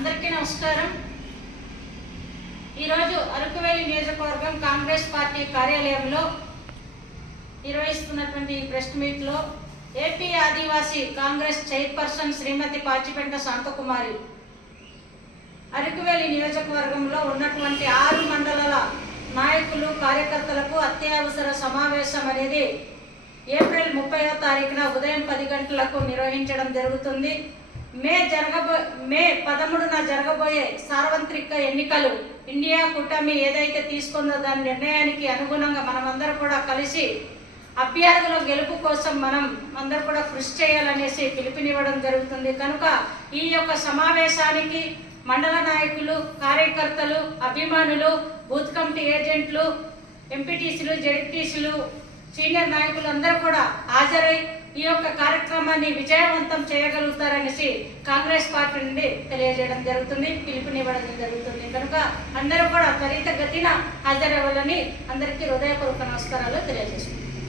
అందరికీ నమస్కారం। ఈరోజు అరకువేలి నియోజకవర్గం కాంగ్రెస్ పార్టీ కార్యాలయంలో నిర్వహిస్తున్నటువంటి ప్రెస్ మీట్ లో ఏపీ ఆదివాసీ కాంగ్రెస్ చైర్పర్సన్ శ్రీమతి పాచిపెంట శాంతకుమారి అరకువేలి నియోజకవర్గంలో ఉన్నటువంటి 6 మండలాల నాయకులు కార్యకర్తలకు అత్యవసర సమావేశం అనేది ఏప్రిల్ 30వ తారీఖున ఉదయం 10 గంటలకు నిర్వహించడం జరుగుతుంది। మే 13న జరగబోయే సార్వత్రిక ఎన్నికలు ఇండియా కూటమి ఏదైతే తీసుకుందో దాని నిర్ణయానికి అనుగుణంగా మనమందరం కూడా కలిసి అభ్యర్థుల గెలుపు కోసం మనం అందరూ కూడా కృషి చేయాలనేసి పిలుపునివ్వడం జరుగుతుంది। కనుక ఈ యొక్క సమావేశానికి మండల నాయకులు, కార్యకర్తలు, అభిమానులు, బూత్ కమిటీ ఏజెంట్లు, ఎంపీటీసీలు, జెడ్పీటీసీలు, సీనియర్ నాయకులు అందరూ కూడా హాజరై ఈ యొక్క కార్యక్రమాన్ని విజయవంతం చేయగలుగుతారనేసి కాంగ్రెస్ పార్టీ నుండి తెలియజేయడం జరుగుతుంది, పిలుపునివ్వడం జరుగుతుంది। కనుక అందరూ కూడా త్వరితగతిన హాజరవ్వాలని అందరికీ హృదయపూర్వక నమస్కారాలు తెలియజేస్తున్నాను।